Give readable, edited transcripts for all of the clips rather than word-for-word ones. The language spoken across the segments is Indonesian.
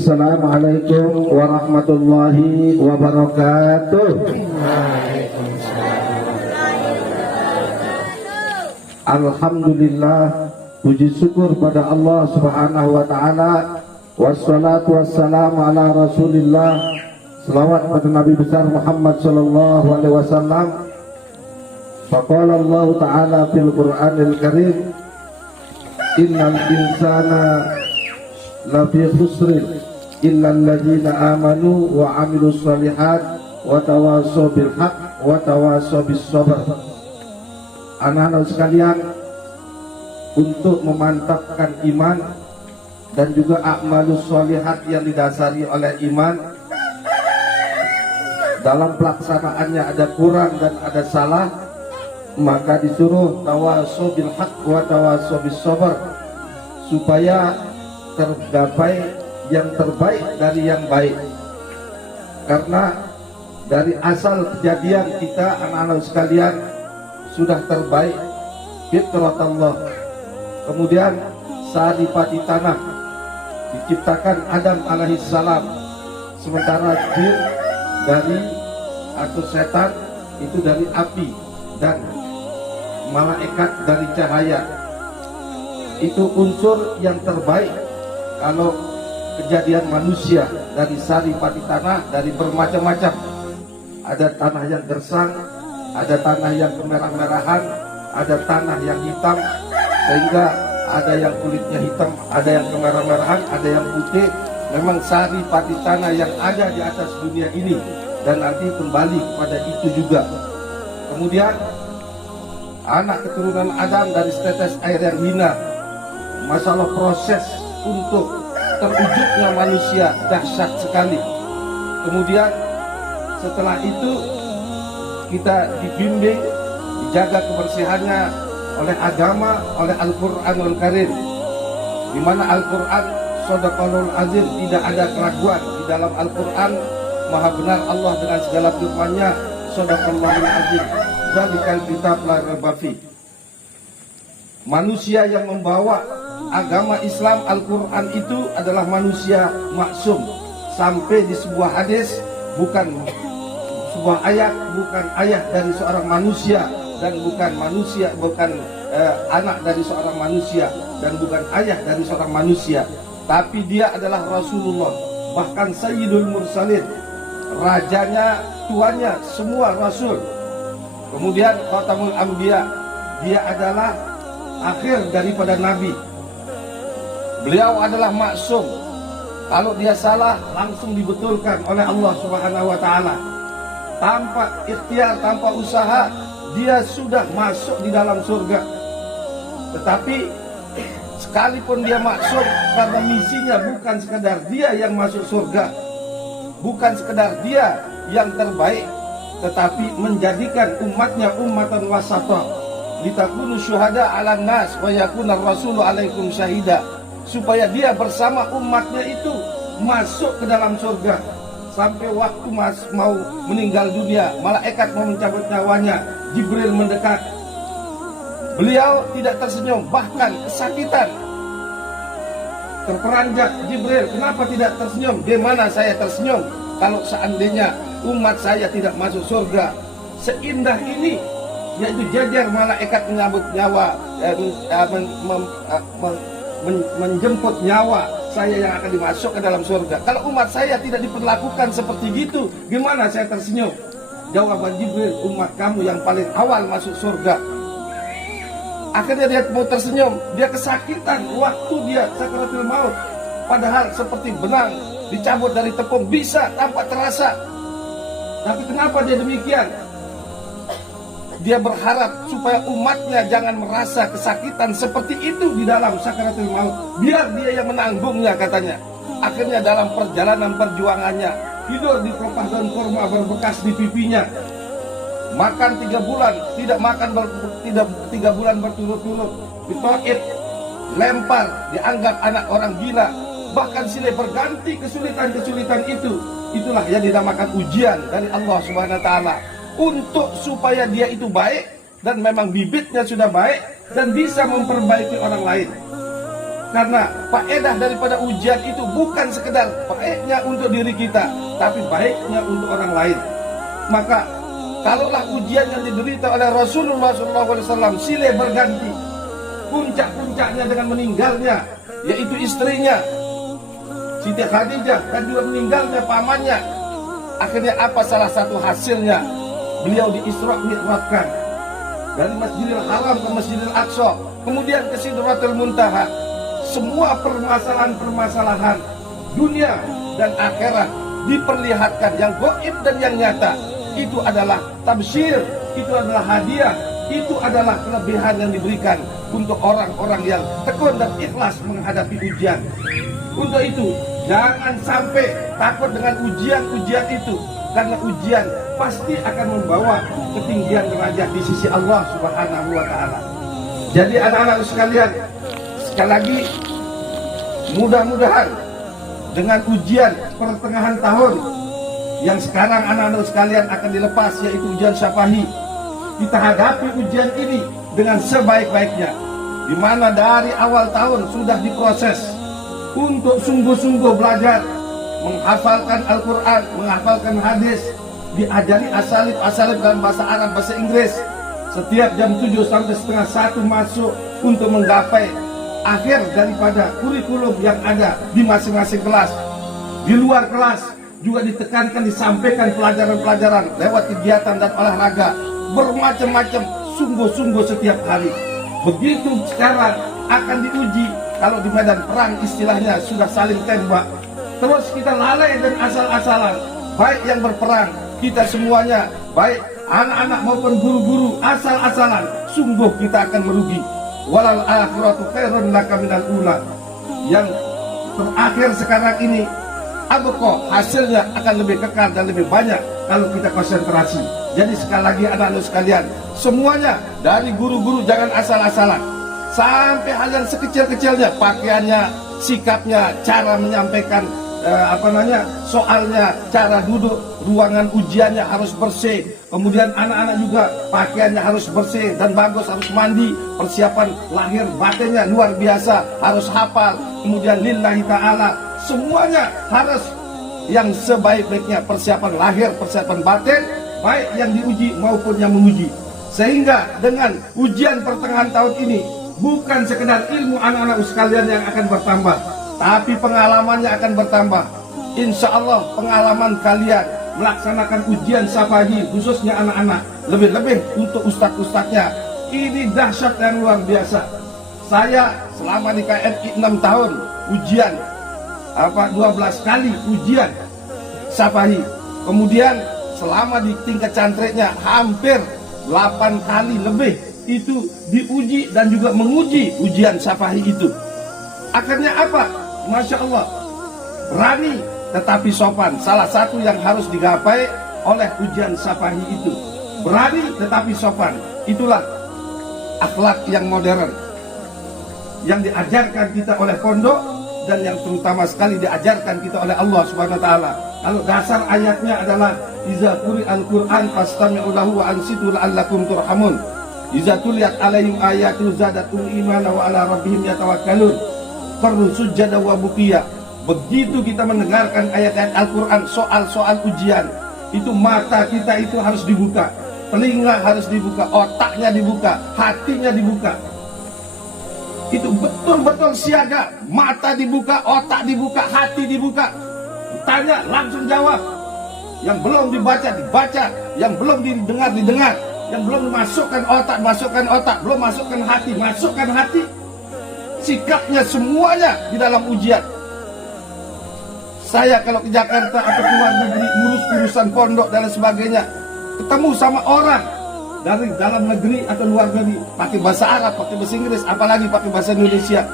Assalamualaikum warahmatullahi wabarakatuh. Alhamdulillah, puji syukur pada Allah Subhanahu wa taala. Wassalatu wassalamu ala Rasulillah. Selawat pada Nabi besar Muhammad sallallahu alaihi wasallam. Faqala Allah taala fil Qur'anil Karim, innal insana lafi khusrin illa alladzina amanu wa amilus shalihat wa tawassaw bil haqq wa tawassaw bis sabr. Anak-anak sekalian, untuk memantapkan iman dan juga a'malus shalihat yang didasari oleh iman, dalam pelaksanaannya ada kurang dan ada salah, maka disuruh tawassaw bil haqq wa tawassaw bis sabr, supaya tergapai yang terbaik dari yang baik. Karena dari asal kejadian kita anak-anak sekalian sudah terbaik fitrat Allah. Kemudian saripati tanah diciptakan Adam alaihissalam, sementara jin dari atau setan itu dari api dan malaikat dari cahaya. Itu unsur yang terbaik. Kalau kejadian manusia dari saripati tanah, dari bermacam-macam, ada tanah yang gersang, ada tanah yang kemerah-merahan, ada tanah yang hitam, sehingga ada yang kulitnya hitam, ada yang kemerah-merahan, ada yang putih. Memang saripati tanah yang ada di atas dunia ini, dan nanti kembali kepada itu juga. Kemudian anak keturunan Adam dari setetes air yang hina. Masalah proses untuk terwujudnya manusia dahsyat sekali. Kemudian setelah itu kita dibimbing, dijaga kebersihannya oleh agama, oleh Al-Qur'anul Karim, di mana Al-Qur'an Shadaqalul Azim, tidak ada keraguan di dalam Al-Qur'an. Maha benar Allah dengan segala firman-Nya. Shadaqallahul Azim, dzalikal kitab la raiba fi. Manusia yang membawa agama Islam Al-Quran itu adalah manusia maksum. Sampai di sebuah hadis, bukan sebuah ayat, bukan ayah dari seorang manusia, dan bukan manusia, bukan anak dari seorang manusia, dan bukan ayah dari seorang manusia, tapi dia adalah Rasulullah, bahkan Sayyidul Mursalin, rajanya, tuannya semua Rasul. Kemudian Khatamul Anbiya, dia adalah akhir daripada Nabi. Beliau adalah maksum. Kalau dia salah langsung dibetulkan oleh Allah Subhanahu wa taala. Tanpa ikhtiar, tanpa usaha, dia sudah masuk di dalam surga. Tetapi sekalipun dia maksum, karena misinya bukan sekedar dia yang masuk surga, bukan sekedar dia yang terbaik, tetapi menjadikan umatnya ummatan wasata, litakunu syuhada 'alan nas wa yakuna rasulu 'alaikum syahida, supaya dia bersama umatnya itu masuk ke dalam surga. Sampai waktu mau meninggal dunia, malaikat mau mencabut nyawanya, Jibril mendekat. Beliau tidak tersenyum, bahkan kesakitan. Terperanjat Jibril, kenapa tidak tersenyum? Bagaimana saya tersenyum kalau seandainya umat saya tidak masuk surga? Seindah ini, yaitu jajar malaikat menyambut nyawa, menjemput nyawa saya yang akan dimasuk ke dalam surga. Kalau umat saya tidak diperlakukan seperti gitu, gimana saya tersenyum? Jawaban Jibril, umat kamu yang paling awal masuk surga. Akhirnya dia mau tersenyum, dia kesakitan waktu dia sakaratul maut. Padahal seperti benang dicabut dari tepung, bisa tanpa terasa. Tapi kenapa dia demikian? Dia berharap supaya umatnya jangan merasa kesakitan seperti itu di dalam sakaratul maut. Biar dia yang menanggungnya, katanya. Akhirnya dalam perjalanan perjuangannya, tidur di pelepah daun kurma berbekas di pipinya. Makan 3 bulan, tidak makan tidak 3 bulan berturut-turut. Ditoib, lempar, dianggap anak orang gila. Bahkan silih berganti kesulitan-kesulitan itu. Itulah yang dinamakan ujian dari Allah Subhanahu wa taala. Untuk supaya dia itu baik, dan memang bibitnya sudah baik, dan bisa memperbaiki orang lain. Karena faedah daripada ujian itu bukan sekedar baiknya untuk diri kita, tapi baiknya untuk orang lain. Maka kalaulah ujian yang diderita oleh Rasulullah SAW silih berganti, puncak-puncaknya dengan meninggalnya, yaitu istrinya Siti Khadijah, dan juga meninggalnya pamannya. Akhirnya apa salah satu hasilnya? Beliau di Isra Mi'rajkan dari Masjidil Haram ke Masjidil Aqsa, kemudian ke Sidratul Muntaha. Semua permasalahan-permasalahan dunia dan akhirat diperlihatkan, yang gaib dan yang nyata. Itu adalah tabsyir, itu adalah hadiah, itu adalah kelebihan yang diberikan untuk orang-orang yang tekun dan ikhlas menghadapi ujian. Untuk itu, jangan sampai takut dengan ujian-ujian itu, karena ujian pasti akan membawa ketinggian derajat di sisi Allah Subhanahu wa Ta'ala. Jadi anak-anak sekalian, sekali lagi, mudah-mudahan dengan ujian pertengahan tahun yang sekarang anak-anak sekalian akan dilepas, yaitu ujian Syafa'i, kita hadapi ujian ini dengan sebaik-baiknya, di mana dari awal tahun sudah diproses untuk sungguh-sungguh belajar, menghafalkan Al-Quran, menghafalkan hadis, diajari asalib-asalib dalam bahasa Arab, bahasa Inggris. Setiap jam 7 sampai setengah 1 masuk untuk menggapai akhir daripada kurikulum yang ada di masing-masing kelas. Di luar kelas juga ditekankan, disampaikan pelajaran-pelajaran lewat kegiatan dan olahraga bermacam-macam, sungguh-sungguh setiap hari. Begitu sekarang akan diuji, kalau di medan perang istilahnya sudah saling tembak, terus kita lalai dan asal-asalan, baik yang berperang, kita semuanya, baik anak-anak maupun guru-guru, asal-asalan, sungguh kita akan merugi. Walal akhiratu khairun laka minal ula. Yang terakhir sekarang ini, abqa, hasilnya akan lebih kekal dan lebih banyak kalau kita konsentrasi. Jadi sekali lagi anak-anak sekalian, semuanya dari guru-guru jangan asal-asalan, sampai hal yang sekecil-kecilnya, pakaiannya, sikapnya, cara menyampaikan soalnya, cara duduk, ruangan ujiannya harus bersih. Kemudian anak-anak juga pakaiannya harus bersih dan bagus, harus mandi. Persiapan lahir batinnya luar biasa, harus hafal. Kemudian lillahi ta'ala, semuanya harus yang sebaik-baiknya, persiapan lahir, persiapan batin, baik yang diuji maupun yang menguji. Sehingga dengan ujian pertengahan tahun ini, bukan sekedar ilmu anak-anak sekalian yang akan bertambah, tapi pengalamannya akan bertambah. Insya Allah pengalaman kalian melaksanakan ujian Syafa'i, khususnya anak-anak, lebih-lebih untuk ustadz-ustadznya, ini dahsyat dan luar biasa. Saya selama di KMI 6 tahun ujian 12 kali ujian Syafa'i. Kemudian selama di tingkat cantriknya hampir 8 kali lebih itu diuji dan juga menguji ujian Syafa'i itu. Akhirnya apa? Masya Allah, berani tetapi sopan. Salah satu yang harus digapai oleh ujian Syafa'i itu, berani tetapi sopan. Itulah akhlak yang modern yang diajarkan kita oleh pondok, dan yang terutama sekali diajarkan kita oleh Allah Subhanahu wa Ta'ala. Kalau dasar ayatnya adalah iza quri'al Qur'an fastami'u lahu wa ansitu la'allakum turhamun. Iza tuliyat alaihim ayatu zadatum imana wa ala rabbihim yatawakkalun. Qarru sujada wa bukiya. Begitu kita mendengarkan ayat-ayat Al-Quran, soal-soal ujian, itu mata kita itu harus dibuka, telinga harus dibuka, otaknya dibuka, hatinya dibuka. Itu betul-betul siaga, mata dibuka, otak dibuka, hati dibuka. Tanya langsung jawab. Yang belum dibaca dibaca, yang belum didengar didengar, yang belum dimasukkan otak, belum masukkan hati, masukkan hati. Sikapnya semuanya di dalam ujian. Saya kalau ke Jakarta atau ke luar negeri ngurus urusan pondok dan sebagainya, ketemu sama orang dari dalam negeri atau luar negeri, pakai bahasa Arab, pakai bahasa Inggris, apalagi pakai bahasa Indonesia,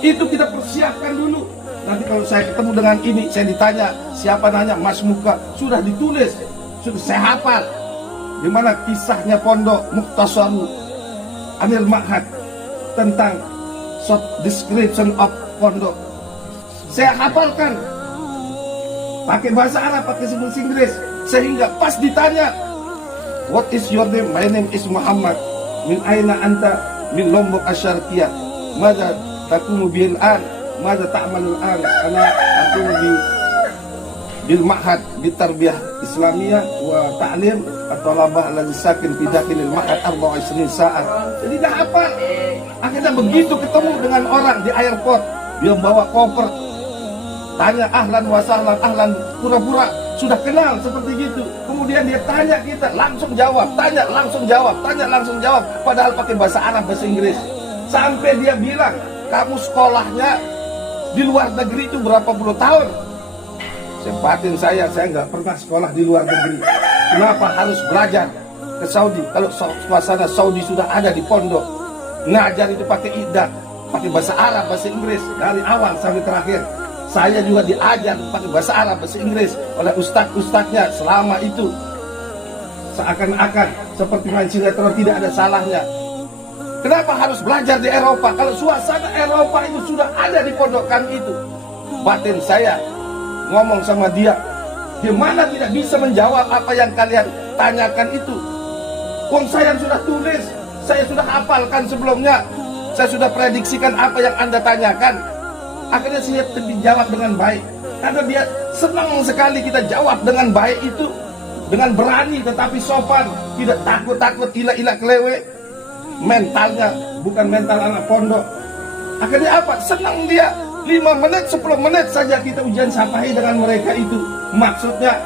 itu kita persiapkan dulu. Nanti kalau saya ketemu dengan ini, saya ditanya, siapa nanya, Mas Muka, sudah ditulis, sudah saya hafal. Dimana kisahnya pondok Mukhtasaru Anil Ma'had tentang short description of pondok, saya hafalkan pakai bahasa Arab, pakai bahasa Inggris, sehingga pas ditanya, what is your name? My name is Muhammad. Min aina anta? Min Lombok Asyarkiyah. Mada takumu bil an, madza ta'malul an? Ana aku bil ma'had bitarbiyah islamiyah wa ta'lim at-talabah allazi sakin fi dakhilil ma'had 24 saat. Jadi dah apa? Akhirnya begitu ketemu dengan orang di airport, dia bawa koper, tanya ahlan wa sahlan, ahlan, pura-pura sudah kenal seperti gitu. Kemudian dia tanya kita, langsung jawab, tanya langsung jawab, tanya langsung jawab, padahal pakai bahasa Arab, bahasa Inggris. Sampai dia bilang, kamu sekolahnya di luar negeri itu berapa puluh tahun? Sempatin saya nggak pernah sekolah di luar negeri. Kenapa harus belajar ke Saudi? Kalau suasana Saudi sudah ada di pondok, ngajar itu pakai iddah, pakai bahasa Arab, bahasa Inggris dari awal sampai terakhir. Saya juga diajar pakai bahasa Arab, bahasa Inggris oleh ustadz-ustadznya selama itu. Seakan-akan seperti main sinetron, tidak ada salahnya. Kenapa harus belajar di Eropa? Kalau suasana Eropa itu sudah ada di pondok kami itu. Batin saya ngomong sama dia, gimana tidak bisa menjawab apa yang kalian tanyakan itu? Wong saya sudah tulis, saya sudah hafalkan sebelumnya, saya sudah prediksikan apa yang Anda tanyakan. Akhirnya saya dijawab dengan baik, karena dia senang sekali kita jawab dengan baik itu, dengan berani tetapi sopan, tidak takut-takut, ilah-ilah kelewe. Mentalnya bukan mental anak pondok. Akhirnya apa? Senang dia. 5 menit, 10 menit saja kita ujian sapahi dengan mereka itu. Maksudnya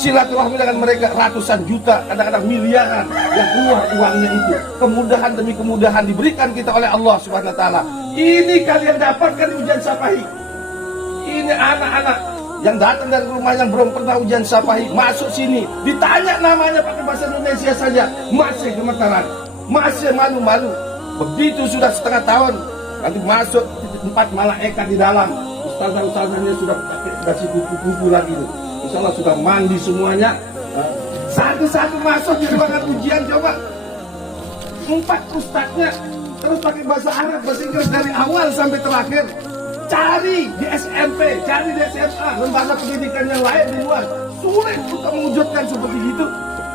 silaturahmi dengan mereka ratusan juta, kadang-kadang miliaran yang keluar uangnya itu. Kemudahan demi kemudahan diberikan kita oleh Allah Subhanahu wa taala. Ini kalian dapatkan ujian sapahi. Ini anak-anak yang datang dari rumah yang belum pernah ujian sapahi, masuk sini, ditanya namanya pakai bahasa Indonesia saja, masih gemetaran, masih malu-malu. Begitu sudah setengah tahun, nanti masuk 4 malaikat di dalam, ustazah-ustazahnya sudah kasih kupu-kupu lagi tuh. Insya Allah sudah mandi semuanya. Satu-satu masuk di ruangan ujian, coba 4 ustaznya terus pakai bahasa Arab, bahasa Inggris dari awal sampai terakhir. Cari di SMP, cari di SMA, lembaga pendidikan yang lain di luar, sulit untuk mewujudkan seperti itu.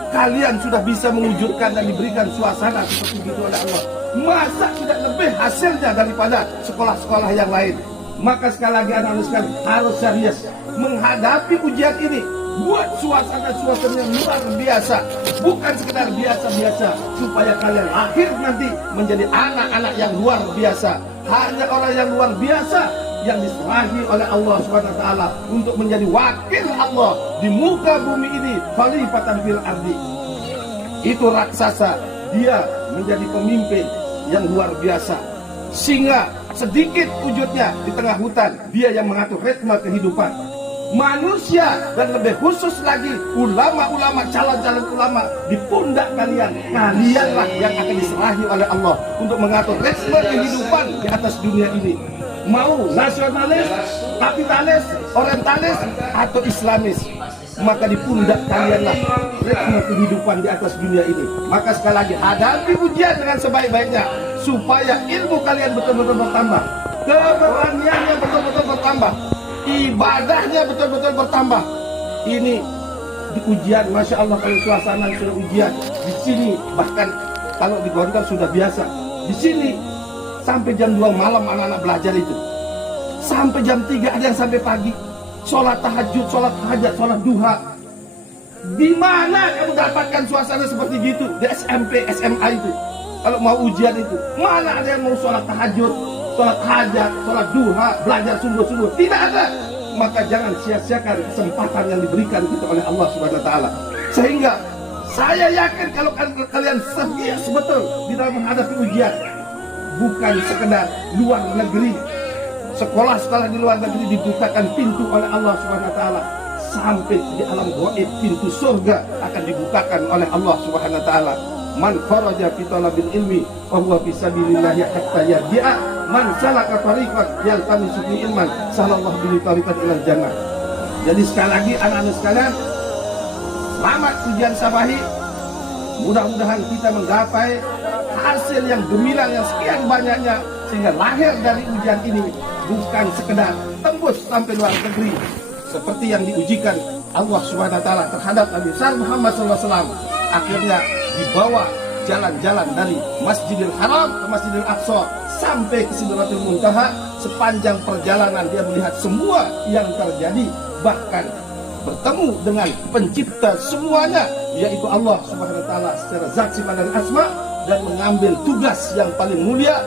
Kalian sudah bisa mewujudkan dan diberikan suasana seperti itu oleh Allah. Masa tidak lebih hasilnya daripada sekolah-sekolah yang lain? Maka sekali lagi anak-anak sekalian harus serius menghadapi ujian ini. Buat suasana-suasana yang luar biasa, bukan sekedar biasa-biasa, supaya kalian lahir nanti menjadi anak-anak yang luar biasa. Hanya orang yang luar biasa yang diserahi oleh Allah SWT untuk menjadi wakil Allah di muka bumi ini, khalifatan fil ardi. Itu raksasa, dia menjadi pemimpin yang luar biasa. Singa sedikit wujudnya di tengah hutan, dia yang mengatur ritme kehidupan manusia, dan lebih khusus lagi ulama-ulama, calon-calon ulama di pundak kalian. Kalianlah yang akan diserahi oleh Allah untuk mengatur ritme kehidupan di atas dunia ini. Mau nasionalis, kapitalis, orientalis, atau islamis, maka di pundak kalianlah ritme kehidupan di atas dunia ini. Maka sekali lagi hadapi ujian dengan sebaik-baiknya, supaya ilmu kalian betul-betul bertambah, keberaniannya betul-betul bertambah, ibadahnya betul-betul bertambah. Ini di ujian, masya Allah, kalau suasana sudah ujian di sini, bahkan kalau di Gondar sudah biasa. Di sini sampai jam 2 malam anak-anak belajar itu, sampai jam 3, ada yang sampai pagi. Sholat tahajud, sholat hajat, sholat duha. Di mana kamu dapatkan suasana seperti gitu? Di SMP, SMA itu. Kalau mau ujian itu, mana ada yang mau sholat tahajud, sholat hajat, sholat duha, belajar sungguh-sungguh? Tidak ada. Maka jangan sia-siakan kesempatan yang diberikan kita oleh Allah Subhanahu wa taala. Sehingga saya yakin kalau kalian serius betul di dalam menghadapi ujian, bukan sekedar luar negeri, sekolah-sekolah di luar negeri dibukakan pintu oleh Allah Subhanahu wa taala, sampai di alam gaib pintu surga akan dibukakan oleh Allah Subhanahu wa taala. Man kharaja fi talabil ilmi fa huwa fi sabilillah hatta yarji'a, man salaka tariqan yaltamisu fihi ilman salallahu bihi tariqan ilal jannah. Jadi sekali lagi anak-anak sekalian, selamat ujian sabahi. Mudah-mudahan kita menggapai hasil yang gemilang yang sekian banyaknya, sehingga lahir dari ujian ini bukan sekedar tembus sampai luar negeri seperti yang diujikan Allah Subhanahu wa taala terhadap Nabi Muhammad SAW. Akhirnya dibawa jalan-jalan dari Masjidil Haram ke Masjidil Aqsa sampai ke Sidratul Muntaha. Sepanjang perjalanan dia melihat semua yang terjadi, bahkan bertemu dengan pencipta semuanya, yaitu Allah Subhanahu wa taala secara zat, sifat dan asma, dan mengambil tugas yang paling mulia,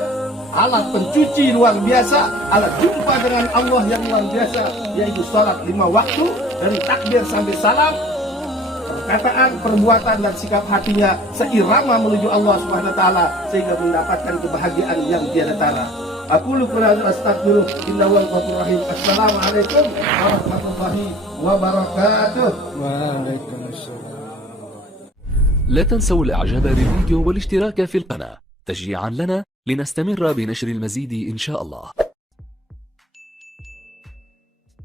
alat pencuci luar biasa, alat jumpa dengan Allah yang luar biasa, yaitu salat 5 waktu dari takbir sampai salam. Perkataan, perbuatan dan sikap hatinya seirama menuju Allah Subhanahu wa taala sehingga mendapatkan kebahagiaan yang tiada tara. Aku lupa astagfirullah, innahu al-ghafurur rahim. Assalamualaikum warahmatullahi wabarakatuh. Waalaikumsalam. لا تنسوا الاعجاب بالفيديو والاشتراك في القناة تشجيعا لنا لنستمر بنشر المزيد إن شاء الله.